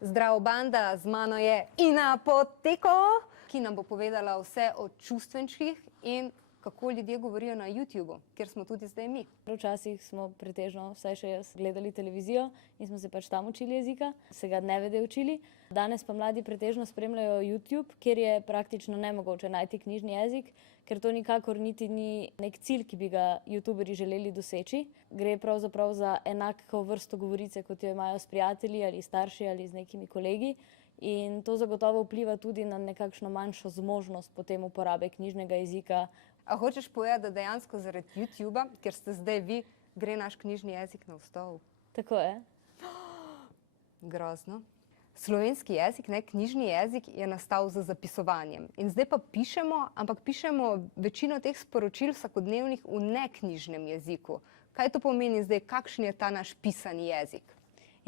Zdravo banda, z mano je Ina Poteko, ki nam bo povedala vse o čustvenčkih in kako ljudje govorijo na YouTubu, kjer smo tudi zdaj mi. Včasih smo pretežno, vsaj še jaz, gledali televizijo in smo se pač tam učili jezika, se ga nevede učili. Danes pa mladi pretežno spremljajo YouTube, kjer je praktično nemogoče najti knjižni jezik, ker to nikakor niti ni nek cilj, ki bi ga YouTuberji želeli doseči. Gre pravzaprav za enako vrsto govorice, kot jo imajo s prijatelji ali starši ali z nekimi kolegi. In to zagotovo vpliva tudi na nekakšno manjšo zmožnost potem uporabe knjižnega jezika. A hočeš povedati, da dejansko zaradi YouTuba, ker ste zdaj vi, gre naš knjižni jezik na vstol? Tako je. Grozno. Slovenski jezik, knjižni jezik, je nastal z zapisovanjem. In zdaj pa pišemo, ampak pišemo večino teh sporočil vsakodnevnih v neknjižnem jeziku. Kaj to pomeni zdaj, kakšen je ta naš pisani jezik?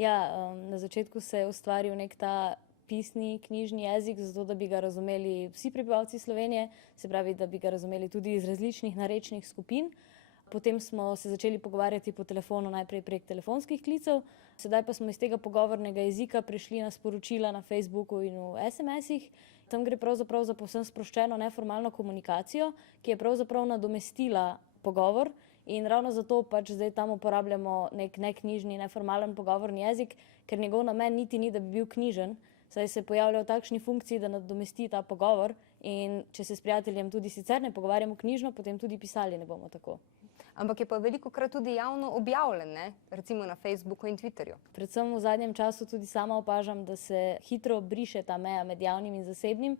Ja, na začetku se je ustvaril nek ta pisni knjižni jezik, zato da bi ga razumeli vsi prebivalci Slovenije, se pravi, da bi ga razumeli tudi iz različnih narečnih skupin. Potem smo se začeli pogovarjati po telefonu, najprej prek telefonskih klicev, sedaj pa smo iz tega pogovornega jezika prišli na sporočila na Facebooku in v SMS-ih. Tam gre pravzaprav za povsem sproščeno neformalno komunikacijo, ki je pravzaprav nadomestila pogovor. In ravno zato pač zdaj tam uporabljamo nek neknjižni, neformalen pogovorni jezik, ker njegov namen niti ni, da bi bil knjižen, saj se pojavlja v takšni funkciji, da nadomesti ta pogovor. In če se s prijateljem tudi sicer ne pogovarjamo knjižno, potem tudi pisali ne bomo tako. Ampak je pa velikokrat tudi javno objavljen, recimo na Facebooku in Twitterju. Predvsem v zadnjem času tudi sama opažam, da se hitro briše ta meja med javnim in zasebnim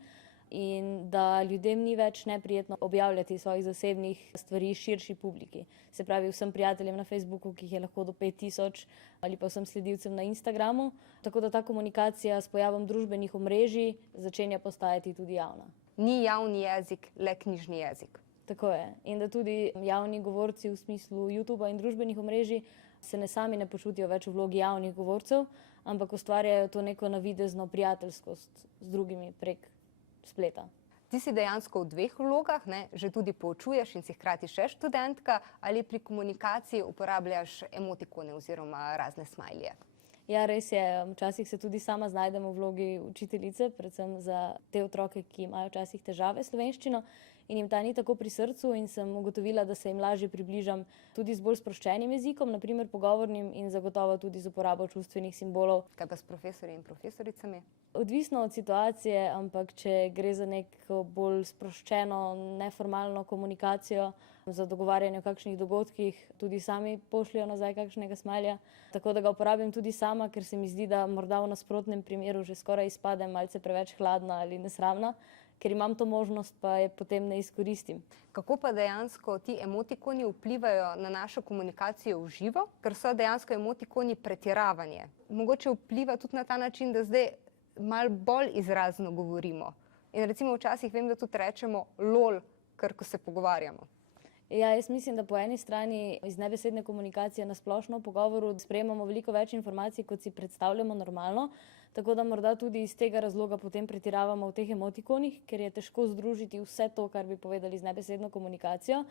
in da ljudem ni več neprijetno objavljati svojih zasebnih stvari širši publiki. Se pravi vsem prijateljem na Facebooku, ki jih je lahko do 5000, ali pa vsem sledilcem na Instagramu. Tako da ta komunikacija s pojavom družbenih omrežij začenja postajati tudi javna. Ni javni jezik le knjižni jezik. Tako je. In da tudi javni govorci v smislu YouTuba in družbenih omrežij se sami ne počutijo več v vlogi javnih govorcev, ampak ustvarjajo to neko navidezno prijateljskost z drugimi prek spleta. Ti si dejansko v dveh vlogah, že tudi poučuješ in si hkrati še študentka, ali pri komunikaciji uporabljaš emotikone oziroma razne smajlije? Ja, res je. Včasih se tudi sama znajdem v vlogi učiteljice, predvsem za te otroke, ki imajo včasih težave s slovenščino in jim ta ni tako pri srcu, in sem ugotovila, da se jim lažje približam tudi z bolj sproščenim jezikom, naprimer pogovornim, in zagotovo tudi z uporabo čustvenih simbolov. Kaj pa s profesorji in profesoricami? Odvisno od situacije, ampak če gre za neko bolj sproščeno, neformalno komunikacijo, za dogovarjanje o kakšnih dogodkih, tudi sami pošljajo nazaj kakšnega smajlja. Tako da ga uporabim tudi sama, ker se mi zdi, da morda v nasprotnem primeru že skoraj izpadem malce preveč hladna ali nesramna, ker imam to možnost, pa je potem ne izkoristim. Kako pa dejansko ti emotikoni vplivajo na našo komunikacijo v živo? Ker so dejansko emotikoni pretiravanje. Mogoče vpliva tudi na ta način, da zdaj malo bolj izrazno govorimo. In recimo včasih vem, da tudi rečemo lol, ker ko se pogovarjamo. Ja, jaz mislim, da po eni strani iz nebesedne komunikacije na splošno v pogovoru sprejemamo veliko več informacij, kot si predstavljamo normalno, tako da morda tudi iz tega razloga potem pretiravamo v teh emotikonih, ker je težko združiti vse to, kar bi povedali z nebesedno komunikacijo.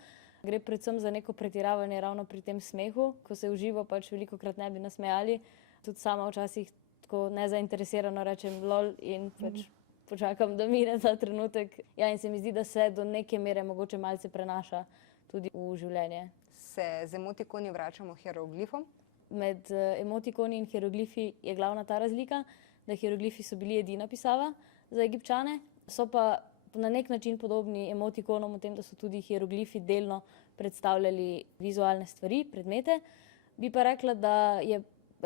Gre predvsem za neko pretiravanje ravno pri tem smehu, ko se v živo pač velikokrat ne bi nasmejali. Tudi sama včasih tako nezainteresirano rečem lol in pač počakam, da mine ta trenutek. Ja, in se mi zdi, da se do neke mere mogoče malce prenaša tudi v življenje. Se z emotikoni vračamo hieroglifom? Med emotikoni in hieroglifi je glavna ta razlika, da hieroglifi so bili edina pisava za Egipčane, so pa na nek način podobni emotikonom v tem, da so tudi hieroglifi delno predstavljali vizualne stvari, predmete. Bi pa rekla, da je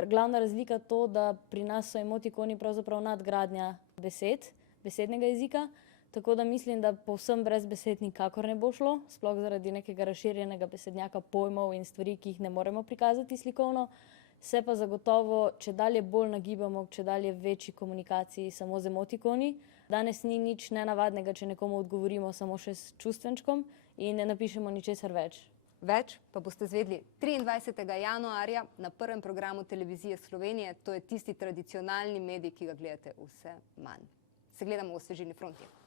glavna razlika to, da pri nas so emotikoni pravzaprav nadgradnja besed, besednega jezika, tako da mislim, da povsem brez besed nikakor ne bo šlo, sploh zaradi nekega razširjenega besednjaka pojmov in stvari, ki jih ne moremo prikazati slikovno. Se pa zagotovo čedalje bolj nagibamo k čedalje večji komunikaciji samo z emotikoni. Danes ni nič nenavadnega, če nekomu odgovorimo samo še s čustvenčkom in ne napišemo ničesar več. Več pa boste zvedeli 23. januarja na prvem programu Televizije Slovenije. To je tisti tradicionalni medij, ki ga gledate vse manj. Se gledamo v Osvežilni fronti.